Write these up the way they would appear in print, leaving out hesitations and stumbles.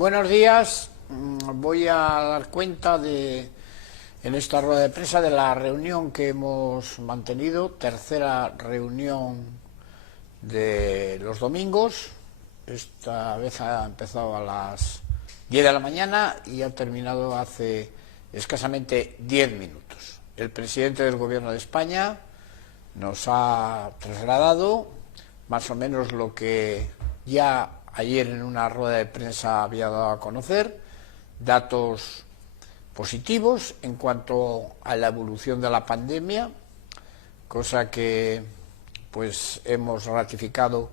Buenos días. Voy a dar cuenta en esta rueda de prensa de la reunión que hemos mantenido, tercera reunión de los domingos. Esta vez ha empezado a las 10 de la mañana y ha terminado hace escasamente 10 minutos. El presidente del Gobierno de España nos ha trasladado más o menos lo que ya ayer en una rueda de prensa había dado a conocer, datos positivos en cuanto a la evolución de la pandemia, cosa que pues hemos ratificado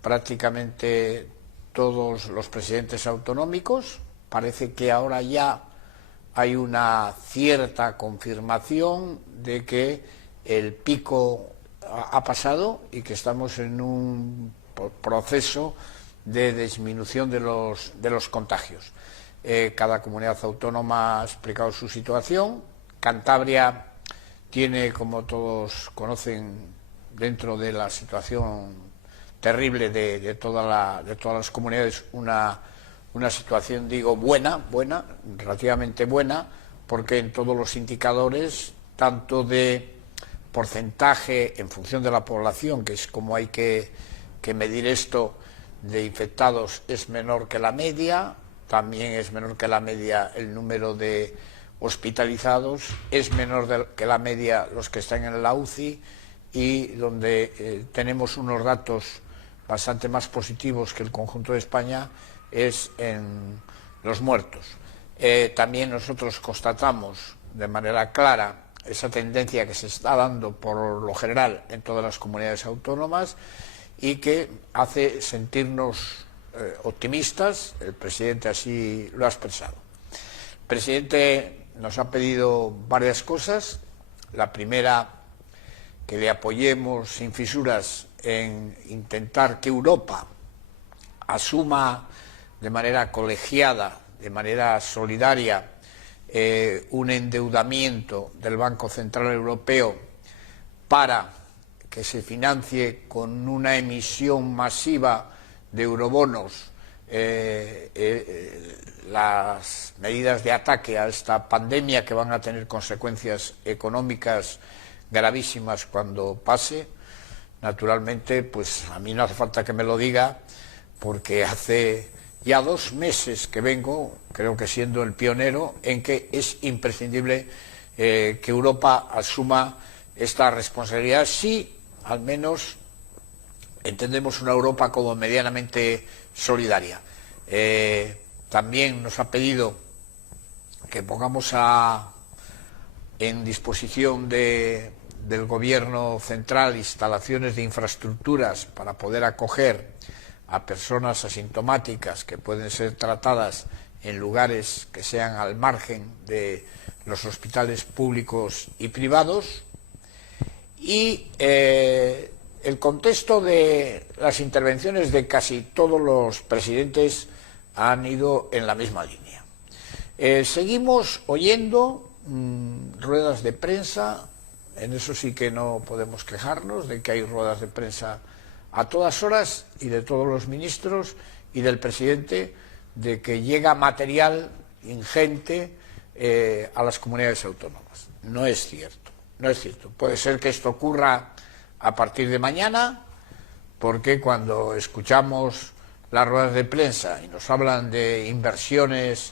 prácticamente todos los presidentes autonómicos. Parece que ahora ya hay una cierta confirmación de que el pico ha pasado y que estamos en un proceso de disminución de los contagios. Cada comunidad autónoma ha explicado su situación. Cantabria tiene, como todos conocen, dentro de la situación terrible de todas las comunidades, una situación, digo, buena, relativamente buena, porque en todos los indicadores, tanto de porcentaje en función de la población, que es como hay que medir esto, de infectados es menor que la media, también es menor que la media el número de hospitalizados, es menor que la media los que están en la UCI, y donde tenemos unos datos bastante más positivos que el conjunto de España es en los muertos. También nosotros constatamos de manera clara esa tendencia que se está dando por lo general en todas las comunidades autónomas y que hace sentirnos optimistas. El presidente así lo ha expresado. El presidente nos ha pedido varias cosas. La primera, que le apoyemos sin fisuras en intentar que Europa asuma de manera colegiada, de manera solidaria, un endeudamiento del Banco Central Europeo para que se financie con una emisión masiva de eurobonos las medidas de ataque a esta pandemia, que van a tener consecuencias económicas gravísimas cuando pase. Naturalmente, pues a mí no hace falta que me lo diga, porque hace ya 2 meses que vengo, creo que siendo el pionero, en que es imprescindible que Europa asuma esta responsabilidad, si al menos entendemos una Europa como medianamente solidaria. También nos ha pedido que pongamos en disposición del Gobierno central instalaciones de infraestructuras para poder acoger a personas asintomáticas que pueden ser tratadas en lugares que sean al margen de los hospitales públicos y privados. Y el contexto de las intervenciones de casi todos los presidentes han ido en la misma línea. Seguimos oyendo ruedas de prensa, en eso sí que no podemos quejarnos, de que hay ruedas de prensa a todas horas, y de todos los ministros y del presidente, de que llega material ingente a las comunidades autónomas. No es cierto. No es cierto. Puede ser que esto ocurra a partir de mañana, porque cuando escuchamos las ruedas de prensa y nos hablan de inversiones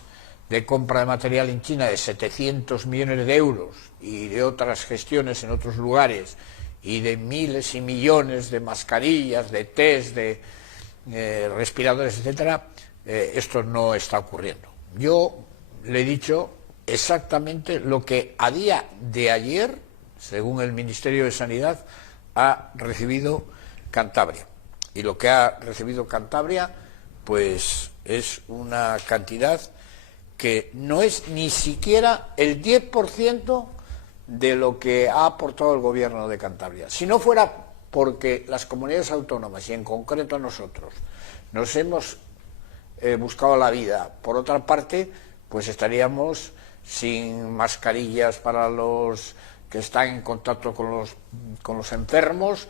de compra de material en China de 700 millones de euros y de otras gestiones en otros lugares, y de miles y millones de mascarillas, de test, de respiradores, etcétera, esto no está ocurriendo. Yo le he dicho exactamente lo que a día de ayer, según el Ministerio de Sanidad, ha recibido Cantabria. Y lo que ha recibido Cantabria, pues es una cantidad que no es ni siquiera el 10% de lo que ha aportado el Gobierno de Cantabria. Si no fuera porque las comunidades autónomas, y en concreto nosotros, nos hemos buscado la vida por otra parte, pues estaríamos sin mascarillas para los que están en contacto con los enfermos,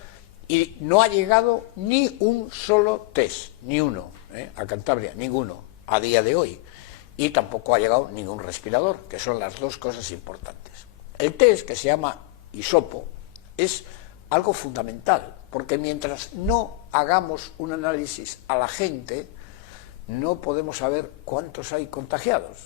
y no ha llegado ni un solo test, ni uno, a Cantabria, ninguno. a día de hoy. Y tampoco ha llegado ningún respirador, que son las dos cosas importantes. El test, que se llama hisopo, es algo fundamental, porque mientras no hagamos un análisis a la gente, no podemos saber cuántos hay contagiados.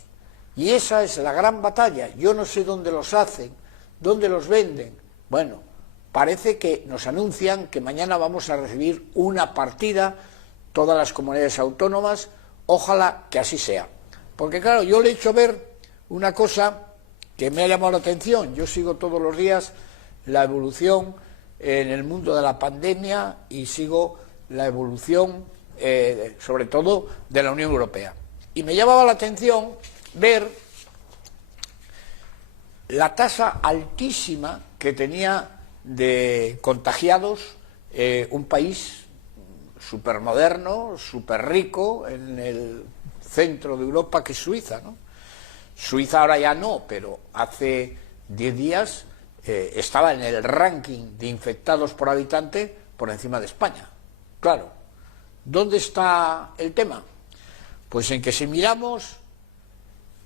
Y esa es la gran batalla. Yo no sé dónde los hacen, dónde los venden. Bueno, parece que nos anuncian que mañana vamos a recibir una partida, todas las comunidades autónomas, ojalá que así sea. Porque claro, yo le he hecho ver una cosa que me ha llamado la atención. Yo sigo todos los días la evolución en el mundo de la pandemia y sigo la evolución, sobre todo, de la Unión Europea. Y me llamaba la atención ver la tasa altísima que tenía de contagiados un país supermoderno, súper rico, en el centro de Europa, que es Suiza, ¿no? Suiza ahora ya no, pero hace 10 días estaba en el ranking de infectados por habitante por encima de España. Claro, ¿dónde está el tema? Pues en que si miramos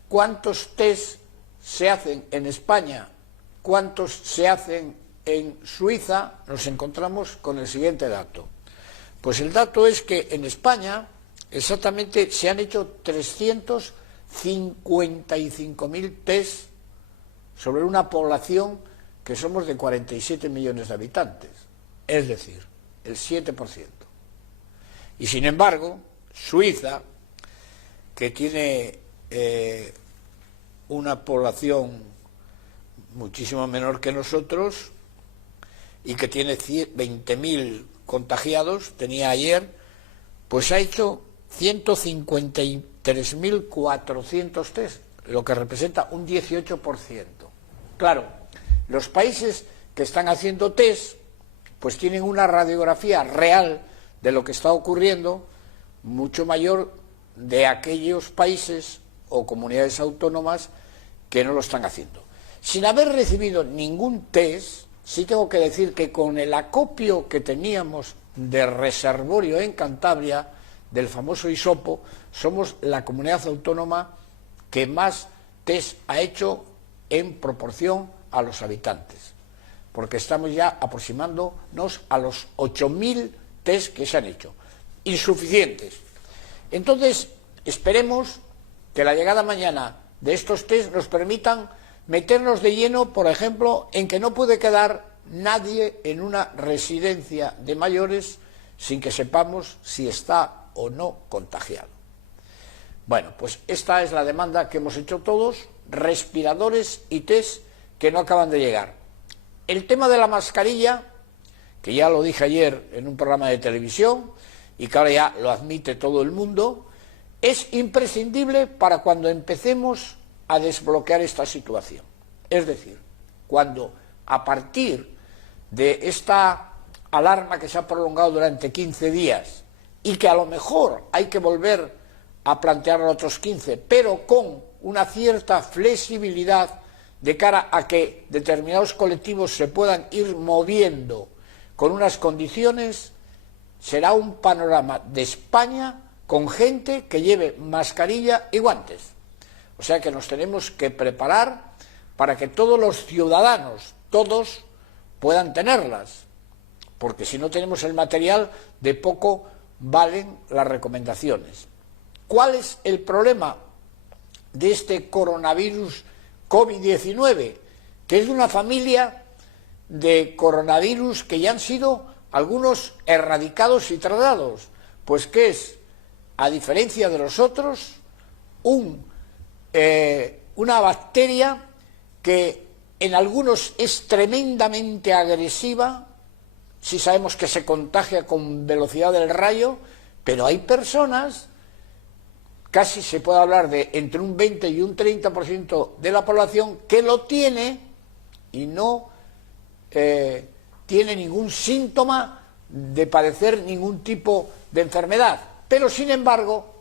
cuántos test se hacen en España, cuántos se hacen en Suiza, nos encontramos con el siguiente dato. Pues el dato es que en España exactamente se han hecho 355.000 test sobre una población que somos de 47 millones de habitantes, es decir, el 7%. Y sin embargo, Suiza, que tiene una población muchísimo menor que nosotros y que tiene 20.000 contagiados, tenía ayer, pues ha hecho 153.400 test, lo que representa un 18%. Claro, los países que están haciendo test pues tienen una radiografía real de lo que está ocurriendo mucho mayor de aquellos países o comunidades autónomas que no lo están haciendo. Sin haber recibido ningún test, sí tengo que decir que con el acopio que teníamos de reservorio en Cantabria, del famoso hisopo, somos la comunidad autónoma que más test ha hecho en proporción a los habitantes, porque estamos ya aproximándonos a los 8.000 test que se han hecho, insuficientes. Entonces, esperemos que la llegada mañana de estos test nos permitan meternos de lleno, por ejemplo, en que no puede quedar nadie en una residencia de mayores sin que sepamos si está o no contagiado. Bueno, pues esta es la demanda que hemos hecho todos, respiradores y test que no acaban de llegar. El tema de la mascarilla, que ya lo dije ayer en un programa de televisión y que ahora ya lo admite todo el mundo, es imprescindible para cuando empecemos a desbloquear esta situación. Es decir, cuando a partir de esta alarma que se ha prolongado durante 15 días y que a lo mejor hay que volver a plantearlo otros 15, pero con una cierta flexibilidad de cara a que determinados colectivos se puedan ir moviendo con unas condiciones, será un panorama de España con gente que lleve mascarilla y guantes. O sea que nos tenemos que preparar para que todos los ciudadanos, todos, puedan tenerlas, porque si no tenemos el material, de poco valen las recomendaciones. ¿Cuál es el problema de este coronavirus COVID-19? Que es de una familia de coronavirus que ya han sido algunos erradicados y tratados, pues que es, a diferencia de los otros, una bacteria que en algunos es tremendamente agresiva, si sabemos que se contagia con velocidad del rayo, pero hay personas, casi se puede hablar de entre un 20 y un 30% de la población, que lo tiene y no tiene ningún síntoma de padecer ningún tipo de enfermedad, pero sin embargo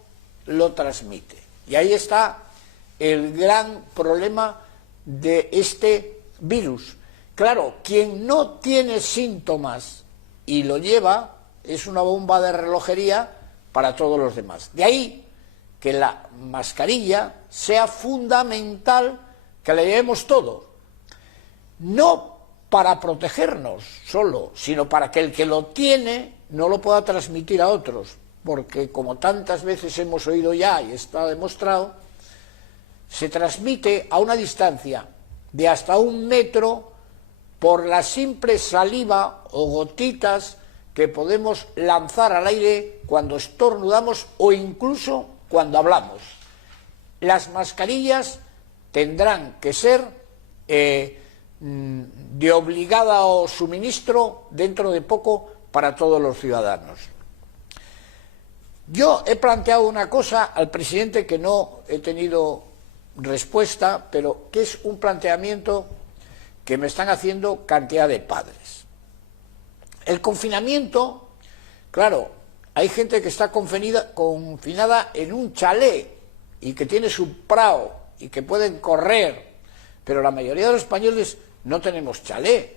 lo transmite. Y ahí está el gran problema de este virus. Claro, quien no tiene síntomas y lo lleva es una bomba de relojería para todos los demás. De ahí que la mascarilla sea fundamental que la llevemos todos, no para protegernos solo, sino para que el que lo tiene no lo pueda transmitir a otros, porque como tantas veces hemos oído ya y está demostrado, se transmite a una distancia de hasta 1 metro por la simple saliva o gotitas que podemos lanzar al aire cuando estornudamos o incluso cuando hablamos. Las mascarillas tendrán que ser de obligado suministro dentro de poco para todos los ciudadanos. Yo he planteado una cosa al presidente que no he tenido respuesta, pero que es un planteamiento que me están haciendo cantidad de padres. El confinamiento, claro, hay gente que está confinada en un chalet y que tiene su prao y que pueden correr, pero la mayoría de los españoles no tenemos chalet,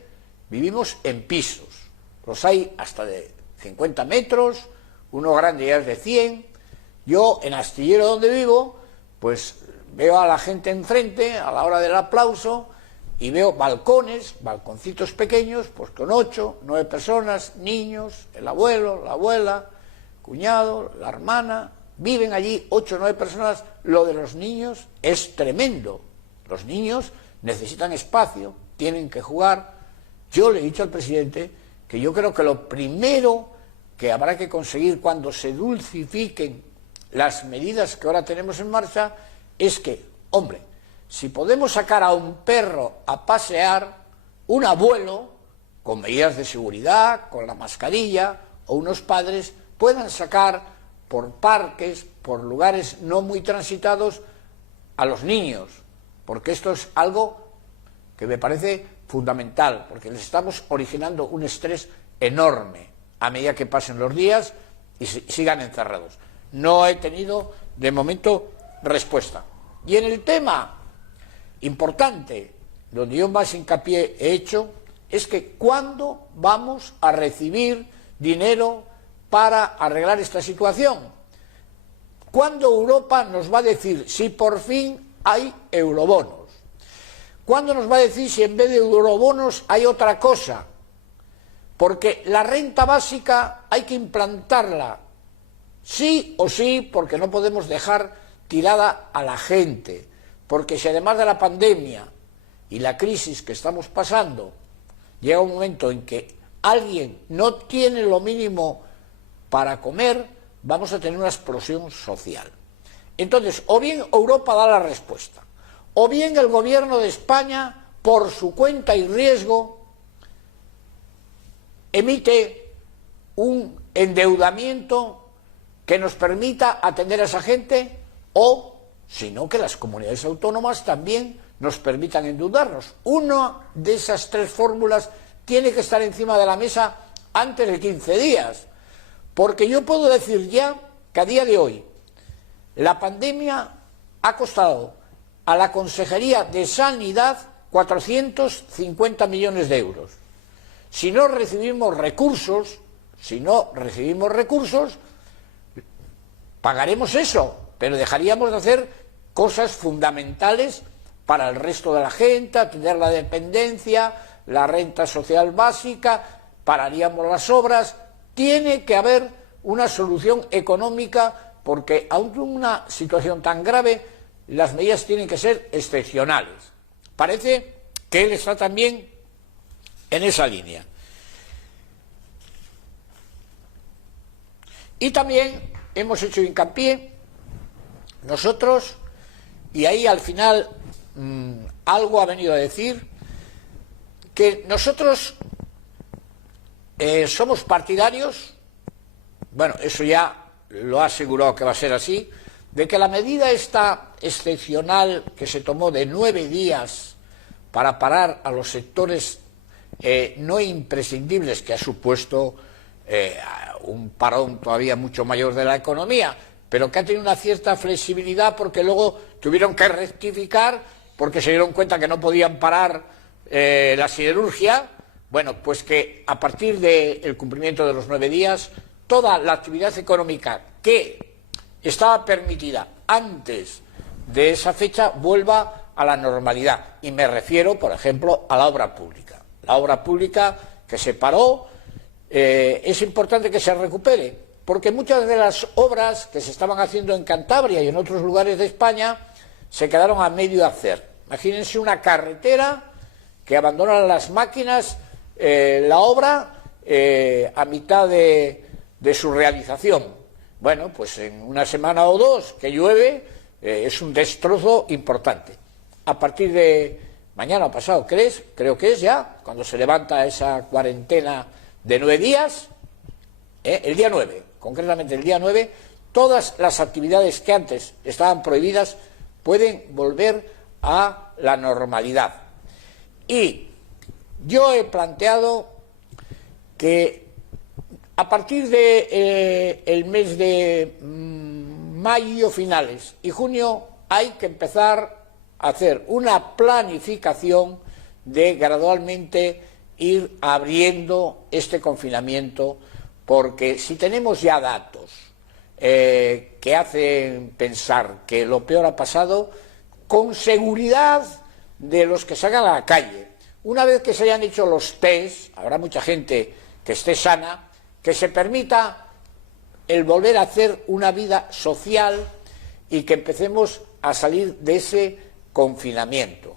vivimos en pisos. Los hay hasta de 50 metros, uno grande ya es de 100. Yo, en Astillero donde vivo, pues veo a la gente enfrente a la hora del aplauso y veo balconcitos pequeños, pues con 8, 9 personas, niños, el abuelo, la abuela, cuñado, la hermana, viven allí 8 o 9 personas. Lo de los niños es tremendo. Los niños necesitan espacio, tienen que jugar. Yo le he dicho al presidente que yo creo que lo primero que habrá que conseguir cuando se dulcifiquen las medidas que ahora tenemos en marcha es que, hombre, si podemos sacar a un perro a pasear, un abuelo, con medidas de seguridad, con la mascarilla, o unos padres, puedan sacar por parques, por lugares no muy transitados, a los niños, porque esto es algo que me parece fundamental, porque les estamos originando un estrés enorme a medida que pasen los días y sigan encerrados. No he tenido, de momento, respuesta. Y en el tema importante, donde yo más hincapié he hecho, es que ¿cuándo vamos a recibir dinero para arreglar esta situación? ¿Cuándo Europa nos va a decir si por fin hay eurobonos? ¿Cuándo nos va a decir si en vez de eurobonos hay otra cosa? Porque la renta básica hay que implantarla, sí o sí, porque no podemos dejar tirada a la gente, porque si además de la pandemia y la crisis que estamos pasando, llega un momento en que alguien no tiene lo mínimo para comer, vamos a tener una explosión social. Entonces, o bien Europa da la respuesta, o bien el gobierno de España, por su cuenta y riesgo, emite un endeudamiento que nos permita atender a esa gente, o, si no, que las comunidades autónomas también nos permitan endeudarnos. Una de esas 3 fórmulas tiene que estar encima de la mesa antes de 15 días, porque yo puedo decir ya que a día de hoy la pandemia ha costado a la Consejería de Sanidad 450 millones de euros. Si no recibimos recursos, pagaremos eso, pero dejaríamos de hacer cosas fundamentales para el resto de la gente, atender la dependencia, la renta social básica, pararíamos las obras. Tiene que haber una solución económica, porque aunque una situación tan grave, las medidas tienen que ser excepcionales. Parece que él está también en esa línea. Y también hemos hecho hincapié nosotros, y ahí al final algo ha venido a decir, que nosotros somos partidarios, bueno, eso ya lo ha asegurado que va a ser así, de que la medida esta excepcional que se tomó de 9 días para parar a los sectores no imprescindibles, que ha supuesto un parón todavía mucho mayor de la economía, pero que ha tenido una cierta flexibilidad, porque luego tuvieron que rectificar porque se dieron cuenta que no podían parar la siderurgia. Bueno, pues que a partir del cumplimiento de los 9 días, toda la actividad económica que estaba permitida antes de esa fecha vuelva a la normalidad. Y me refiero, por ejemplo, a la obra pública. La obra pública que se paró, es importante que se recupere, porque muchas de las obras que se estaban haciendo en Cantabria y en otros lugares de España se quedaron a medio hacer. Imagínense una carretera que abandonan las máquinas la obra a mitad de su realización. Bueno, pues en una semana o dos que llueve, es un destrozo importante. A partir de mañana o pasado, creo que es ya, cuando se levanta esa cuarentena de 9 días, el día 9, concretamente el día 9, todas las actividades que antes estaban prohibidas pueden volver a la normalidad. Y yo he planteado que a partir de el mes de mayo finales y junio hay que empezar a hacer una planificación de gradualmente ir abriendo este confinamiento, porque si tenemos ya datos que hacen pensar que lo peor ha pasado, con seguridad de los que salgan a la calle, una vez que se hayan hecho los test, habrá mucha gente que esté sana, que se permita el volver a hacer una vida social y que empecemos a salir de ese confinamiento,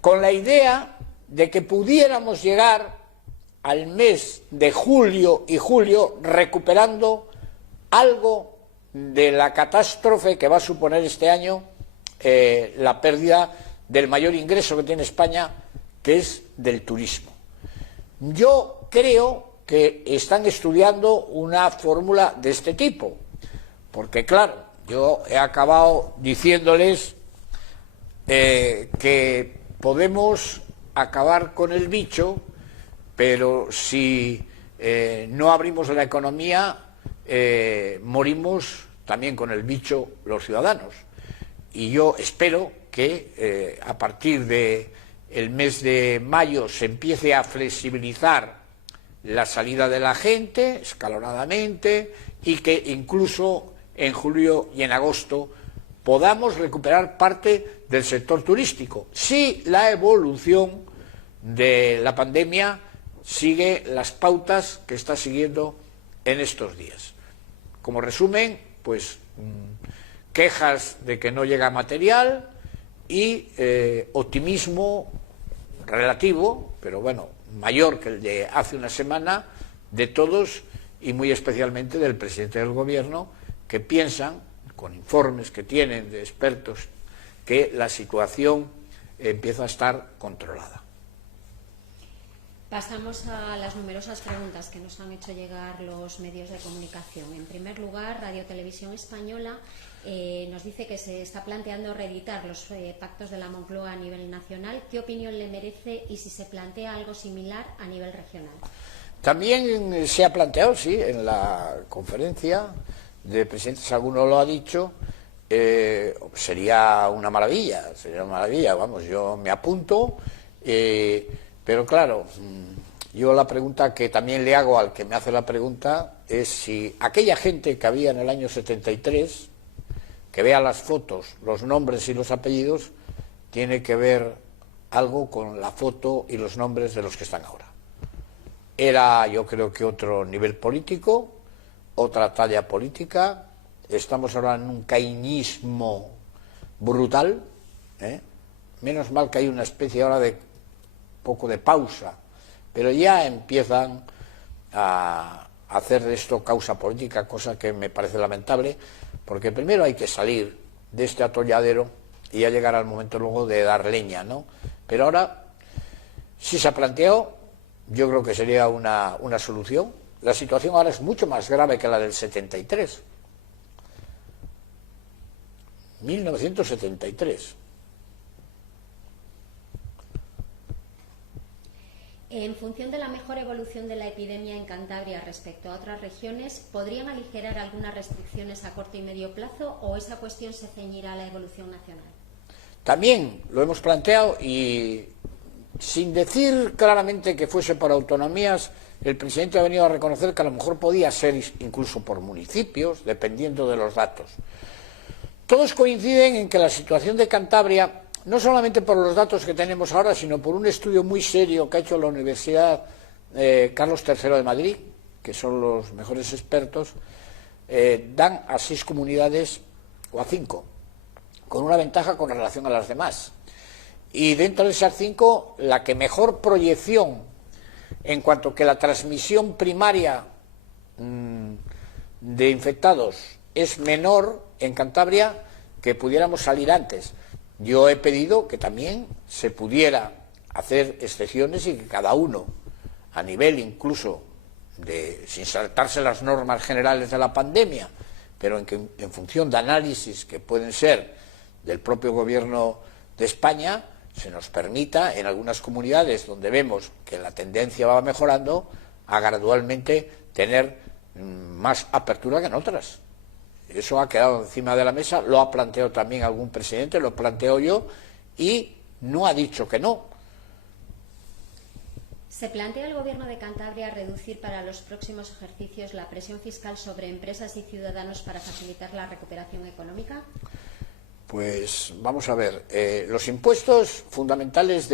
con la idea de que pudiéramos llegar al mes de julio y julio recuperando algo de la catástrofe que va a suponer este año la pérdida del mayor ingreso que tiene España, que es del turismo. Yo creo que están estudiando una fórmula de este tipo, porque claro, yo he acabado diciéndoles que podemos acabar con el bicho, pero si no abrimos la economía, morimos también con el bicho los ciudadanos. Y yo espero que a partir del mes de mayo se empiece a flexibilizar la salida de la gente escalonadamente y que incluso en julio y en agosto podamos recuperar parte del sector turístico, si la evolución de la pandemia sigue las pautas que está siguiendo en estos días. Como resumen, pues quejas de que no llega material y optimismo relativo, pero bueno, mayor que el de hace una semana, de todos y muy especialmente del presidente del gobierno, que piensan, con informes que tienen de expertos, que la situación empieza a estar controlada. Pasamos a las numerosas preguntas que nos han hecho llegar los medios de comunicación. En primer lugar, Radio Televisión Española nos dice que se está planteando reeditar los pactos de la Moncloa a nivel nacional. ¿Qué opinión le merece y si se plantea algo similar a nivel regional? También se ha planteado, sí, en la conferencia de presidentes, alguno lo ha dicho, sería una maravilla, vamos, yo me apunto, pero claro, yo la pregunta que también le hago al que me hace la pregunta es si aquella gente que había en el año 73, que vea las fotos, los nombres y los apellidos, tiene que ver algo con la foto y los nombres de los que están ahora. Era, yo creo que otro nivel político, otra talla política. Estamos ahora en un caínismo brutal, menos mal que hay una especie ahora de poco de pausa, pero ya empiezan a hacer de esto causa política, cosa que me parece lamentable, porque primero hay que salir de este atolladero y ya llegar al momento luego de dar leña, ¿no? Pero ahora, si se ha planteado, yo creo que sería una solución. La situación ahora es mucho más grave que la del 73. 1973. En función de la mejor evolución de la epidemia en Cantabria respecto a otras regiones, ¿podrían aligerar algunas restricciones a corto y medio plazo o esa cuestión se ceñirá a la evolución nacional? También lo hemos planteado y sin decir claramente que fuese por autonomías, el presidente ha venido a reconocer que a lo mejor podía ser incluso por municipios, dependiendo de los datos. Todos coinciden en que la situación de Cantabria, no solamente por los datos que tenemos ahora, sino por un estudio muy serio que ha hecho la Universidad Carlos III de Madrid, que son los mejores expertos, dan a 6 comunidades o a 5, con una ventaja con relación a las demás. Y dentro de esas 5, la que mejor proyección en cuanto que la transmisión primaria de infectados es menor en Cantabria, que pudiéramos salir antes. Yo he pedido que también se pudiera hacer excepciones y que cada uno, a nivel incluso sin saltarse las normas generales de la pandemia, pero en función de análisis que pueden ser del propio gobierno de España, se nos permita en algunas comunidades donde vemos que la tendencia va mejorando, a gradualmente tener más apertura que en otras. Eso ha quedado encima de la mesa, lo ha planteado también algún presidente, lo planteo yo, y no ha dicho que no. ¿Se plantea el Gobierno de Cantabria reducir para los próximos ejercicios la presión fiscal sobre empresas y ciudadanos para facilitar la recuperación económica? Pues vamos a ver, los impuestos fundamentales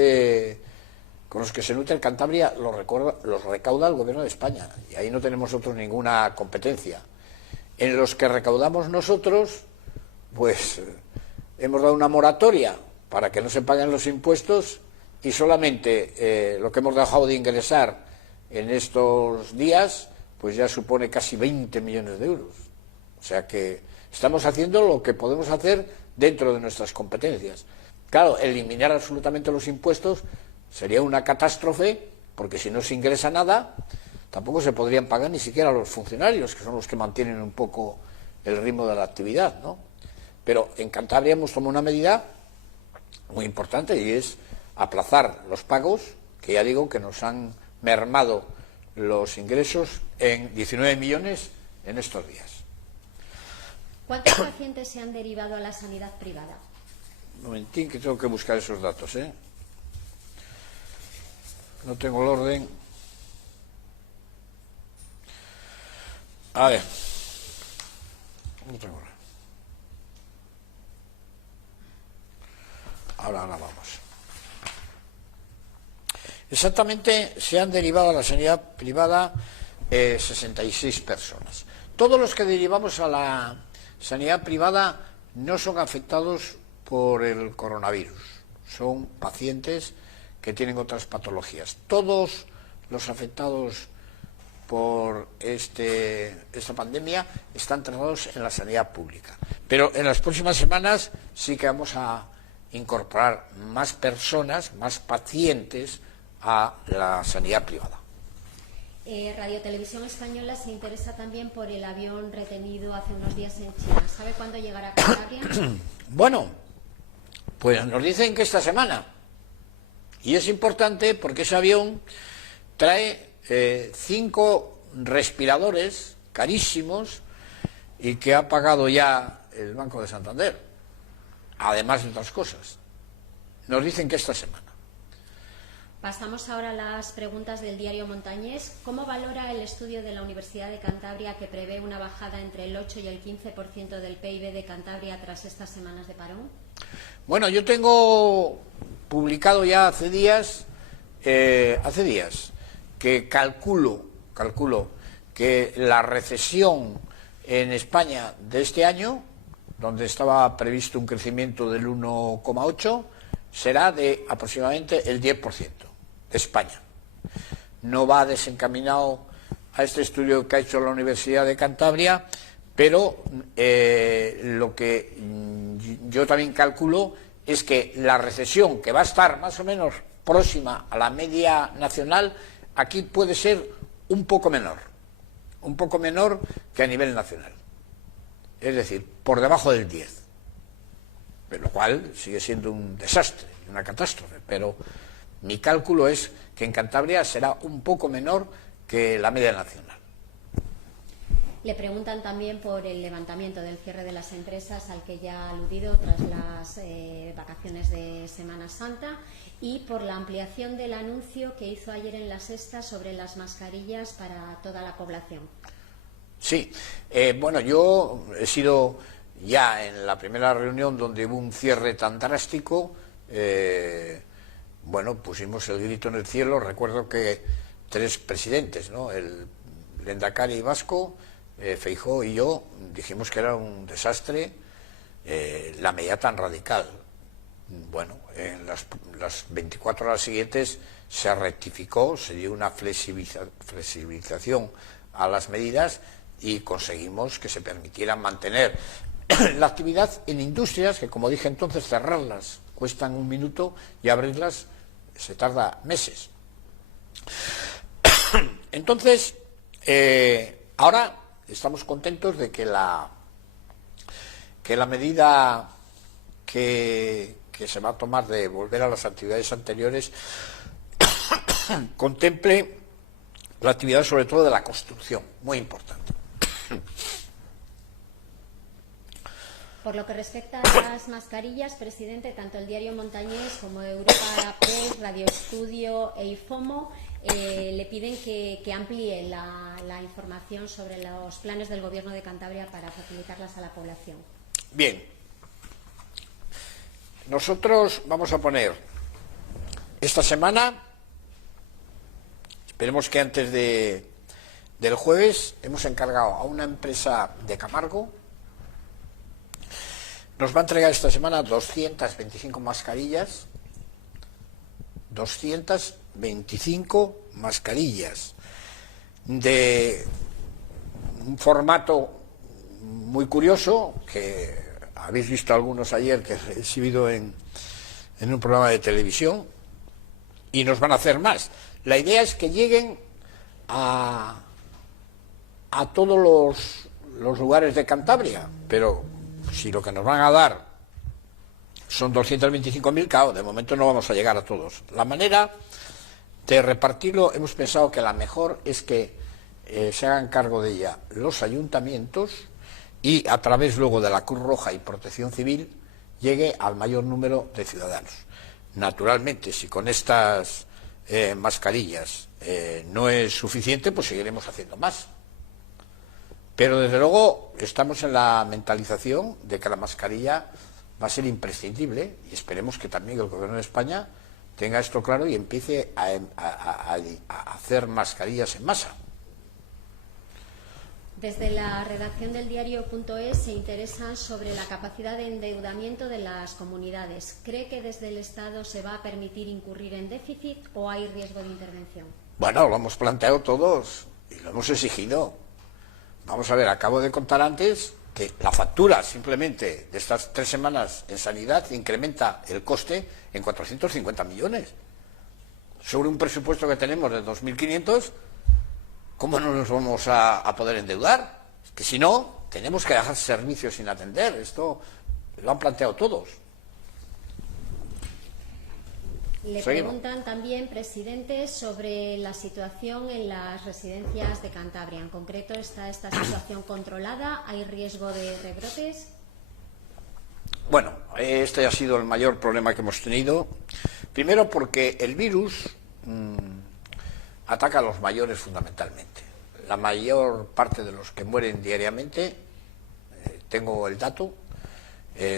con los que se nutre Cantabria los recauda el Gobierno de España, y ahí no tenemos nosotros ninguna competencia. En los que recaudamos nosotros, pues hemos dado una moratoria para que no se paguen los impuestos, y solamente lo que hemos dejado de ingresar en estos días, pues ya supone casi 20 millones de euros. O sea que estamos haciendo lo que podemos hacer dentro de nuestras competencias. Claro, eliminar absolutamente los impuestos sería una catástrofe, porque si no se ingresa nada, tampoco se podrían pagar ni siquiera a los funcionarios, que son los que mantienen un poco el ritmo de la actividad, ¿no? Pero en Cantabria hemos tomado una medida muy importante, y es aplazar los pagos, que ya digo que nos han mermado los ingresos en 19 millones en estos días. ¿Cuántos pacientes se han derivado a la sanidad privada? Un momentín, que tengo que buscar esos datos, ¿eh? No tengo el orden. A ver. No tengo orden. Ahora vamos. Exactamente, se han derivado a la sanidad privada 66 personas. Todos los que derivamos a la sanidad privada no son afectados por el coronavirus, son pacientes que tienen otras patologías. Todos los afectados por esta pandemia están tratados en la sanidad pública. Pero en las próximas semanas sí que vamos a incorporar más personas, más pacientes a la sanidad privada. Radio Televisión Española se interesa también por el avión retenido hace unos días en China. ¿Sabe cuándo llegará a Cantabria? Bueno, pues nos dicen que esta semana. Y es importante porque ese avión trae 5 respiradores carísimos y que ha pagado ya el Banco de Santander, además de otras cosas. Nos dicen que esta semana. Pasamos ahora a las preguntas del diario Montañés. ¿Cómo valora el estudio de la Universidad de Cantabria que prevé una bajada entre el 8 y el 15% del PIB de Cantabria tras estas semanas de parón? Bueno, yo tengo publicado ya hace días que calculo que la recesión en España de este año, donde estaba previsto un crecimiento del 1,8, será de aproximadamente el 10%. España. No va desencaminado a este estudio que ha hecho la Universidad de Cantabria, pero lo que yo también calculo es que la recesión, que va a estar más o menos próxima a la media nacional, aquí puede ser un poco menor que a nivel nacional. Es decir, por debajo del 10, lo cual sigue siendo un desastre, una catástrofe, pero mi cálculo es que en Cantabria será un poco menor que la media nacional. Le preguntan también por el levantamiento del cierre de las empresas al que ya ha aludido tras las vacaciones de Semana Santa, y por la ampliación del anuncio que hizo ayer en La Sexta sobre las mascarillas para toda la población. Sí, bueno, yo he sido ya en la primera reunión donde hubo un cierre tan drástico, bueno, pusimos el grito en el cielo. Recuerdo que 3 presidentes, ¿no?, el Lehendakari vasco, Feijóo y yo, dijimos que era un desastre la medida tan radical. Bueno, en las 24 horas siguientes se rectificó, se dio una flexibilización a las medidas y conseguimos que se permitieran mantener la actividad en industrias que, como dije entonces, cerrarlas cuestan 1 minuto y abrirlas se tarda meses. Entonces, ahora estamos contentos de que la medida que se va a tomar de volver a las actividades anteriores contemple la actividad sobre todo de la construcción, muy importante. Por lo que respecta a las mascarillas, presidente, tanto el diario Montañés como Europa Press, Radio Estudio e IFOMO le piden que amplíe la información sobre los planes del Gobierno de Cantabria para facilitarlas a la población. Bien, nosotros vamos a poner esta semana, esperemos que antes del jueves, hemos encargado a una empresa de Camargo, nos va a entregar esta semana 225 mascarillas, 225 mascarillas de un formato muy curioso que habéis visto algunos ayer, que he exhibido en un programa de televisión, y nos van a hacer más. La idea es que lleguen a todos los lugares de Cantabria, pero si lo que nos van a dar son 225.000, claro, de momento no vamos a llegar a todos. La manera de repartirlo, hemos pensado que la mejor es que se hagan cargo de ella los ayuntamientos y a través luego de la Cruz Roja y Protección Civil llegue al mayor número de ciudadanos. Naturalmente, si con estas mascarillas no es suficiente, pues seguiremos haciendo más. Pero desde luego estamos en la mentalización de que la mascarilla va a ser imprescindible y esperemos que también el Gobierno de España tenga esto claro y empiece a hacer mascarillas en masa. Desde la redacción del diario.es se interesan sobre la capacidad de endeudamiento de las comunidades. ¿Cree que desde el Estado se va a permitir incurrir en déficit o hay riesgo de intervención? Bueno, lo hemos planteado todos y lo hemos exigido. Vamos a ver, acabo de contar antes que la factura simplemente de estas 3 semanas en sanidad incrementa el coste en 450 millones. Sobre un presupuesto que tenemos de 2.500, ¿cómo no nos vamos a poder endeudar? Es que si no, tenemos que dejar servicios sin atender. Esto lo han planteado todos. Le preguntan también, presidente, sobre la situación en las residencias de Cantabria. En concreto, ¿está esta situación controlada? ¿Hay riesgo de rebrotes? Bueno, este ha sido el mayor problema que hemos tenido. Primero porque el virus ataca a los mayores fundamentalmente. La mayor parte de los que mueren diariamente, tengo el dato,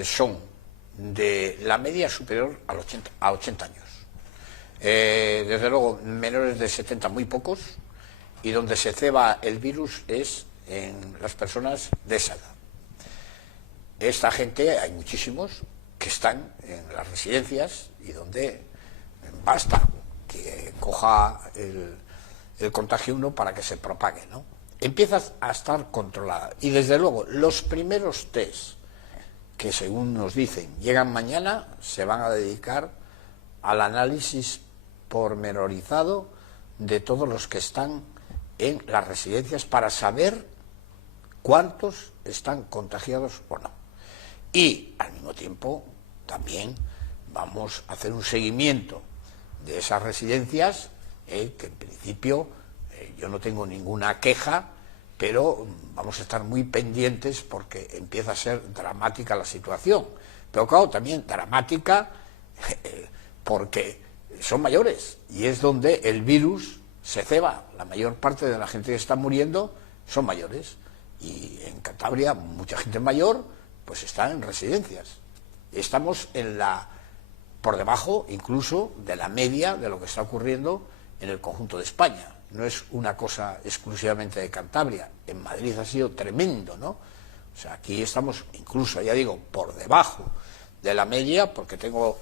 son de la media superior a 80 años. Desde luego, menores de 70 muy pocos, y donde se ceba el virus es en las personas de esa edad. Esta gente, hay muchísimos que están en las residencias y donde basta que coja el contagio uno para que se propague, ¿no? Empiezas a estar controlada. Y desde luego, los primeros test que, según nos dicen, llegan mañana, se van a dedicar al análisis pormenorizado de todos los que están en las residencias para saber cuántos están contagiados o no. Y, al mismo tiempo, también vamos a hacer un seguimiento de esas residencias, que en principio yo no tengo ninguna queja, pero vamos a estar muy pendientes porque empieza a ser dramática la situación. Pero claro, también dramática porque son mayores y es donde el virus se ceba. La mayor parte de la gente que está muriendo son mayores y en Cantabria mucha gente mayor pues están en residencias. Estamos por debajo incluso de la media de lo que está ocurriendo en el conjunto de España. No es una cosa exclusivamente de Cantabria. En Madrid ha sido tremendo, ¿no? O sea, aquí estamos incluso, ya digo, por debajo de la media, porque tengo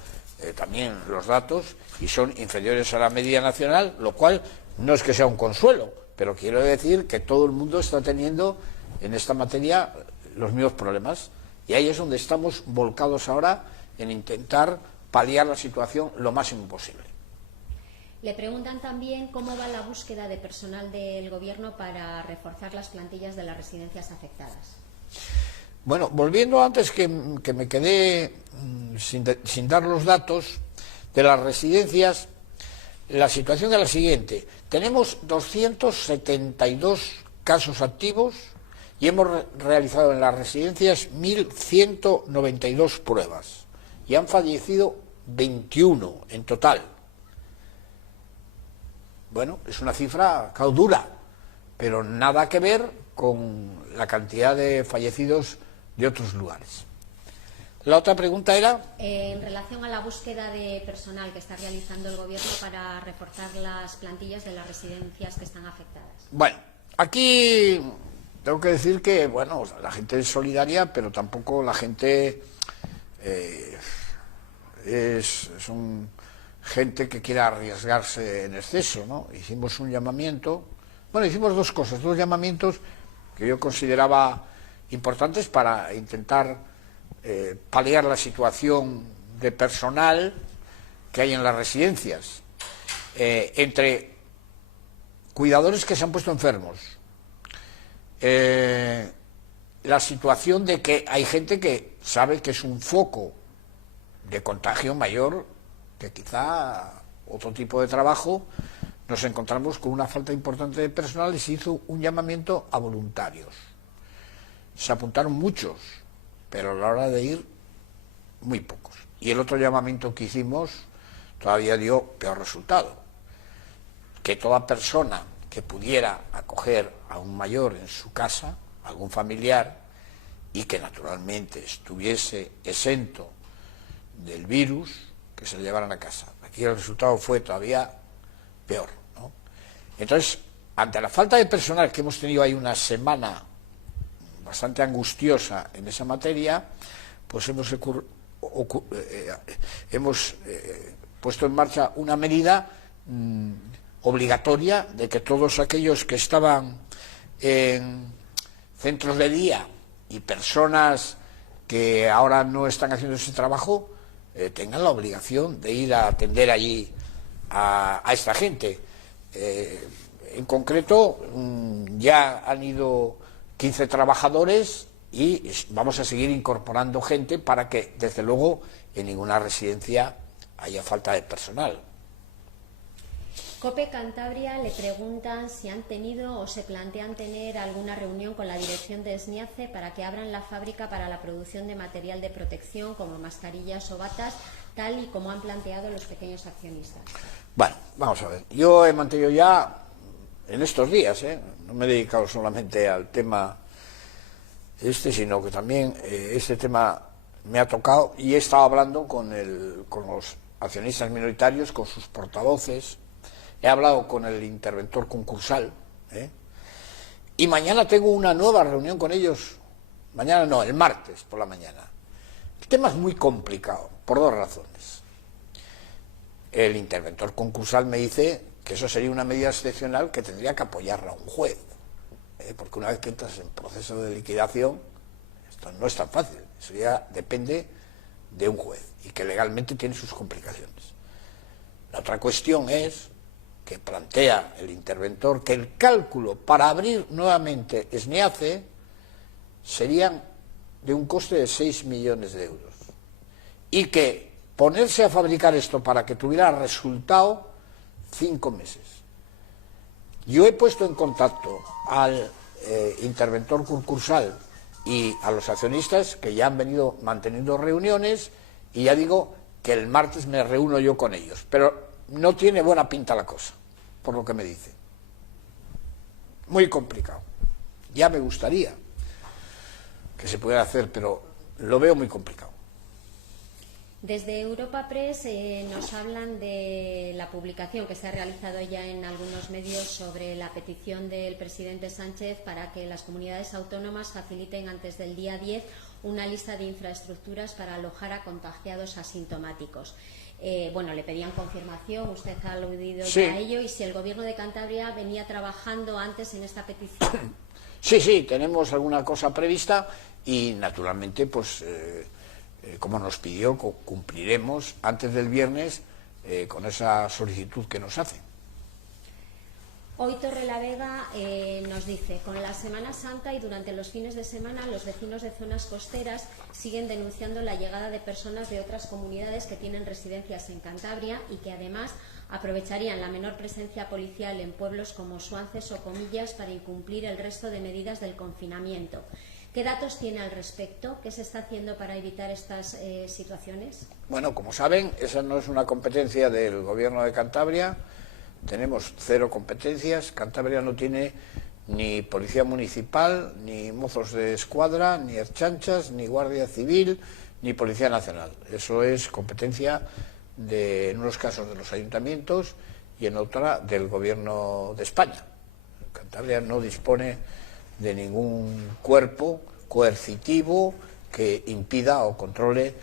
también los datos, y son inferiores a la media nacional, lo cual no es que sea un consuelo, pero quiero decir que todo el mundo está teniendo en esta materia los mismos problemas, y ahí es donde estamos volcados ahora en intentar paliar la situación lo máximo posible. Le preguntan también cómo va la búsqueda de personal del Gobierno para reforzar las plantillas de las residencias afectadas. Bueno, volviendo antes que me quedé sin dar los datos de las residencias, la situación es la siguiente. Tenemos 272 casos activos y hemos realizado en las residencias 1.192 pruebas y han fallecido 21 en total. Bueno, es una cifra dura, pero nada que ver con la cantidad de fallecidos de otros lugares. La otra pregunta era... en relación a la búsqueda de personal que está realizando el Gobierno para reforzar las plantillas de las residencias que están afectadas. Bueno, aquí tengo que decir que, bueno, la gente es solidaria, pero tampoco la gente son gente que quiera arriesgarse en exceso, ¿no? Hicimos un llamamiento, bueno, hicimos dos cosas, dos llamamientos que yo consideraba importantes para intentar paliar la situación de personal que hay en las residencias, entre cuidadores que se han puesto enfermos, la situación de que hay gente que sabe que es un foco de contagio mayor que quizá otro tipo de trabajo. Nos encontramos con una falta importante de personal y se hizo un llamamiento a voluntarios. Se apuntaron muchos, pero a la hora de ir, muy pocos. Y el otro llamamiento que hicimos todavía dio peor resultado. Que toda persona que pudiera acoger a un mayor en su casa, algún familiar, y que naturalmente estuviese exento del virus, que se lo llevaran a casa. Aquí el resultado fue todavía peor, ¿no? Entonces, ante la falta de personal, que hemos tenido ahí una semana bastante angustiosa en esa materia, pues hemos puesto en marcha una medida obligatoria de que todos aquellos que estaban en centros de día y personas que ahora no están haciendo ese trabajo tengan la obligación de ir a atender allí a esta gente. En concreto, ya han ido 15 trabajadores y vamos a seguir incorporando gente para que, desde luego, en ninguna residencia haya falta de personal. COPE Cantabria le preguntan si han tenido o se plantean tener alguna reunión con la dirección de SNIACE para que abran la fábrica para la producción de material de protección como mascarillas o batas, tal y como han planteado los pequeños accionistas. Bueno, vamos a ver. Yo he mantenido ya en estos días, no me he dedicado solamente al tema sino que también este tema me ha tocado y he estado hablando con los accionistas minoritarios, con sus portavoces. He hablado con el interventor concursal, y mañana tengo una nueva reunión con ellos. Mañana no, el martes por la mañana. El tema es muy complicado, por dos razones. El interventor concursal me dice que eso sería una medida excepcional que tendría que apoyarla un juez, porque una vez que entras en proceso de liquidación, esto no es tan fácil, eso ya depende de un juez, y que legalmente tiene sus complicaciones. La otra cuestión es que plantea el interventor que el cálculo para abrir nuevamente SNIACE serían de un coste de 6 millones de euros y que ponerse a fabricar esto para que tuviera resultado 5 meses. Yo he puesto en contacto al interventor concursal y a los accionistas que ya han venido manteniendo reuniones, y ya digo que el martes me reúno yo con ellos, pero no tiene buena pinta la cosa, por lo que me dice. Muy complicado. Ya me gustaría que se pudiera hacer, pero lo veo muy complicado. Desde Europa Press nos hablan de la publicación que se ha realizado ya en algunos medios sobre la petición del presidente Sánchez para que las comunidades autónomas faciliten antes del día 10 una lista de infraestructuras para alojar a contagiados asintomáticos. Bueno, le pedían confirmación, usted ha aludido sí. ya a ello, y si el Gobierno de Cantabria venía trabajando antes en esta petición. Sí, tenemos alguna cosa prevista y, naturalmente, pues, como nos pidió, cumpliremos antes del viernes con esa solicitud que nos hace. Hoy Torrelavega nos dice: con la Semana Santa y durante los fines de semana, los vecinos de zonas costeras siguen denunciando la llegada de personas de otras comunidades que tienen residencias en Cantabria y que además aprovecharían la menor presencia policial en pueblos como Suances o Comillas para incumplir el resto de medidas del confinamiento. ¿Qué datos tiene al respecto? ¿Qué se está haciendo para evitar estas situaciones? Bueno, como saben, esa no es una competencia del Gobierno de Cantabria. Tenemos 0 competencias. Cantabria no tiene ni policía municipal, ni mozos de escuadra, ni erchanchas, ni guardia civil, ni policía nacional. Eso es competencia en unos casos de los ayuntamientos y en otra del Gobierno de España. Cantabria no dispone de ningún cuerpo coercitivo que impida o controle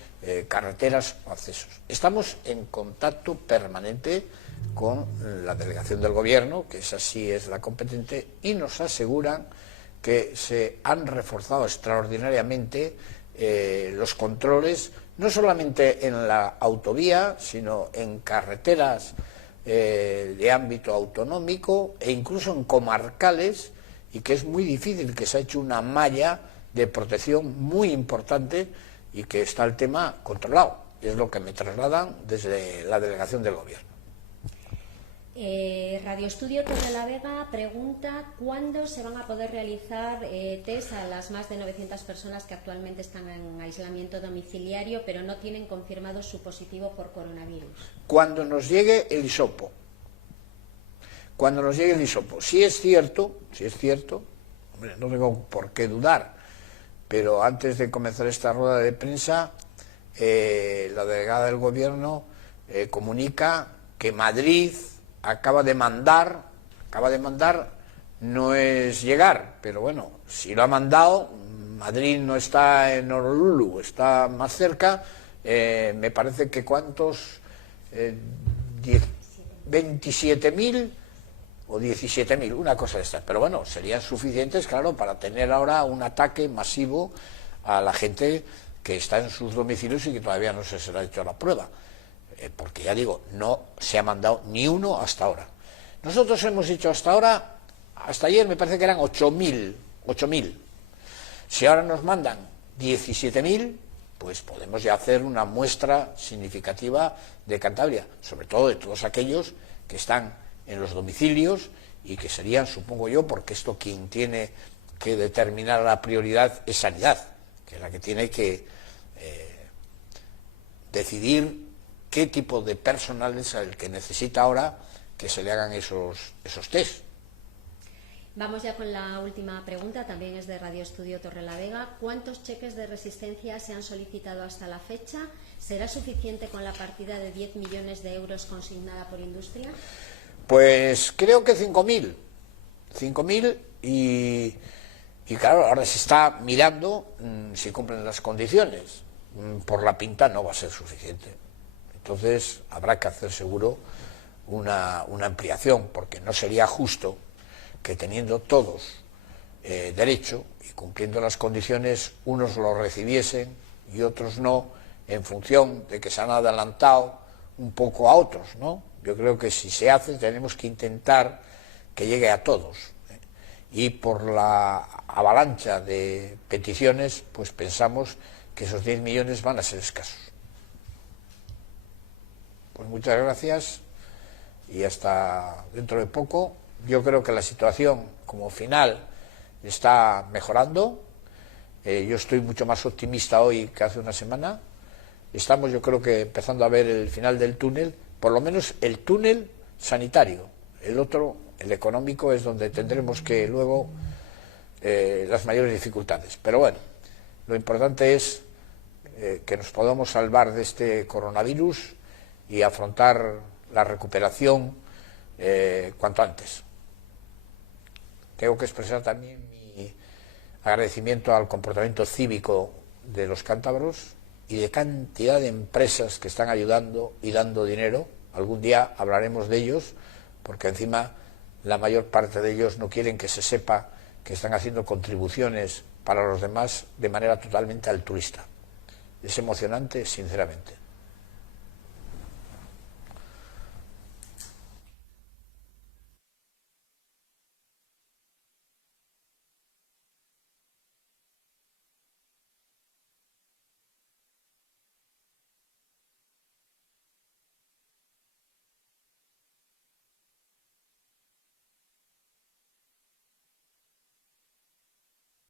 carreteras o accesos. Estamos en contacto permanente con la delegación del Gobierno, que esa sí es la competente, y nos aseguran que se han reforzado extraordinariamente los controles, no solamente en la autovía, sino en carreteras de ámbito autonómico e incluso en comarcales, y que es muy difícil, que se ha hecho una malla de protección muy importante y que está el tema controlado. Es lo que me trasladan desde la delegación del Gobierno. Radio Estudio Torrelavega pregunta cuándo se van a poder realizar test a las más de 900 personas que actualmente están en aislamiento domiciliario pero no tienen confirmado su positivo por coronavirus. Cuando nos llegue el hisopo. Cuando nos llegue el hisopo. Si es cierto, hombre, no tengo por qué dudar, pero antes de comenzar esta rueda de prensa, la delegada del Gobierno comunica que Madrid acaba de mandar, no es llegar, pero bueno, si lo ha mandado, Madrid no está en Honolulu, está más cerca, me parece que ¿cuántos? 27.000 o 17.000, una cosa de estas, pero bueno, serían suficientes, claro, para tener ahora un ataque masivo a la gente que está en sus domicilios y que todavía no se les ha hecho la prueba. Porque ya digo, no se ha mandado ni uno hasta ahora. Nosotros hemos hecho hasta ahora, hasta ayer me parece que eran 8.000. Si ahora nos mandan 17.000, pues podemos ya hacer una muestra significativa de Cantabria, sobre todo de todos aquellos que están en los domicilios y que serían, supongo yo, porque esto quien tiene que determinar la prioridad es Sanidad, que es la que tiene que decidir qué tipo de personal es el que necesita ahora que se le hagan esos test. Vamos ya con la última pregunta, también es de Radio Estudio Torrelavega. ¿Cuántos cheques de resistencia se han solicitado hasta la fecha? ¿Será suficiente con la partida de 10 millones de euros consignada por Industria? Pues creo que 5.000 y claro, ahora se está mirando si cumplen las condiciones. Por la pinta no va a ser suficiente. Entonces habrá que hacer seguro una ampliación, porque no sería justo que teniendo todos derecho y cumpliendo las condiciones, unos lo recibiesen y otros no, en función de que se han adelantado un poco a otros, ¿no? Yo creo que si se hace tenemos que intentar que llegue a todos, y por la avalancha de peticiones pues pensamos que esos 10 millones van a ser escasos. Pues muchas gracias y hasta dentro de poco. Yo creo que la situación como final está mejorando. Yo estoy mucho más optimista hoy que hace una semana. Estamos, yo creo que empezando a ver el final del túnel, por lo menos el túnel sanitario. El otro, el económico, es donde tendremos que luego las mayores dificultades. Pero bueno, lo importante es que nos podamos salvar de este coronavirus y afrontar la recuperación cuanto antes. Tengo que expresar también mi agradecimiento al comportamiento cívico de los cántabros y de cantidad de empresas que están ayudando y dando dinero. Algún día hablaremos de ellos, porque encima la mayor parte de ellos no quieren que se sepa que están haciendo contribuciones para los demás de manera totalmente altruista. Es emocionante, sinceramente.